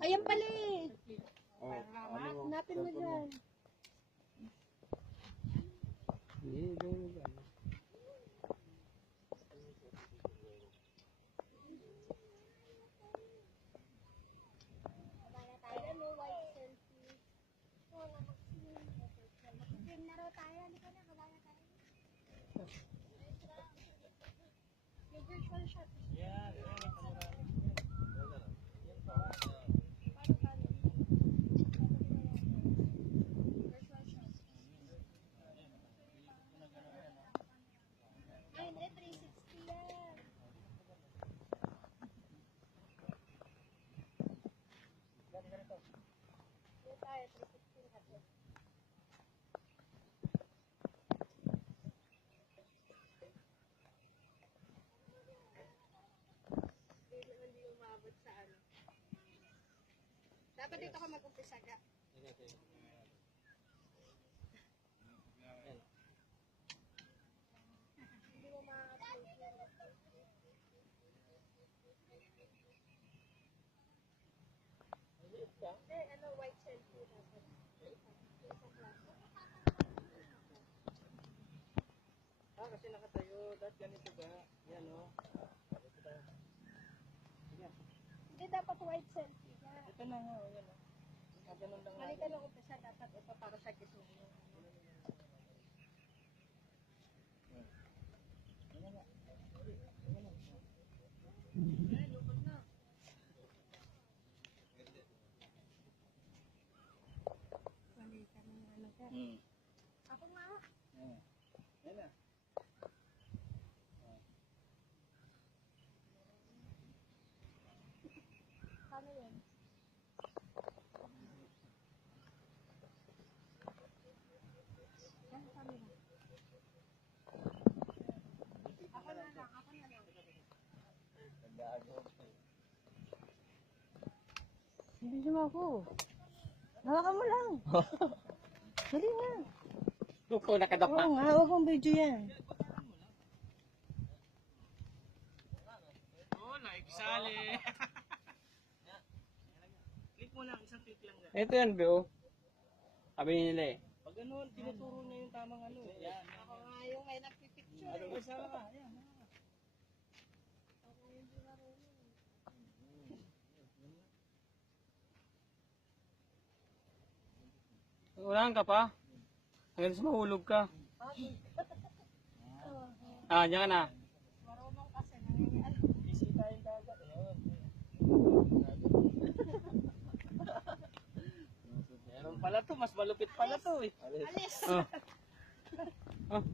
Ayan pala eh. Oh, ano? Hanapin mo dyan. Hindi, doon ba? Ayan mo, white selfie. Mag-game na raw tayo. Hindi ko na, kabaya tayo. May virtual shot. Ay, hindi, 360 yan. Hindi tayo, 360 natin. Hindi umabot sa ano. Dapat dito ka mag-umpisa ka. Hindi mo ma-upload. Eh, ano, white selfie dapat. Isang klase. Kasi nakatayo, dahil ganito ba? Yan o. Hindi dapat white selfie. Yan. Ito na nga, yan o. Ganun lang Mali ka nung umpisa, dapat ito para sa gitna. Mali ka nung ano ka. Ako nga. Yan na. Paano yun? Yan, paano yun? Ako na lang, ako na lang. Hindi mo ako. Hawakan mo lang. Dali na. Lupo, nakadapa. Oo nga, huwag mong video yan. Oo, nakikisali. Click mo lang, isang click lang na. Ito yan, bro. Sabi nila eh. Pag ganun, tinuturo niya yung tamang ano. Yan. Ako nga yung may nagpipicture. Ano, isama ka. Yan. Ako yung di marunong. Unahan ka pa. Hanggang sa mahulog ka. Ah, diyan ka na. Marunong kasi nangyayari. Busy tayong dagat. Ayun. Meron pala to, mas malupit pala to eh. Alis! Oh. Oh.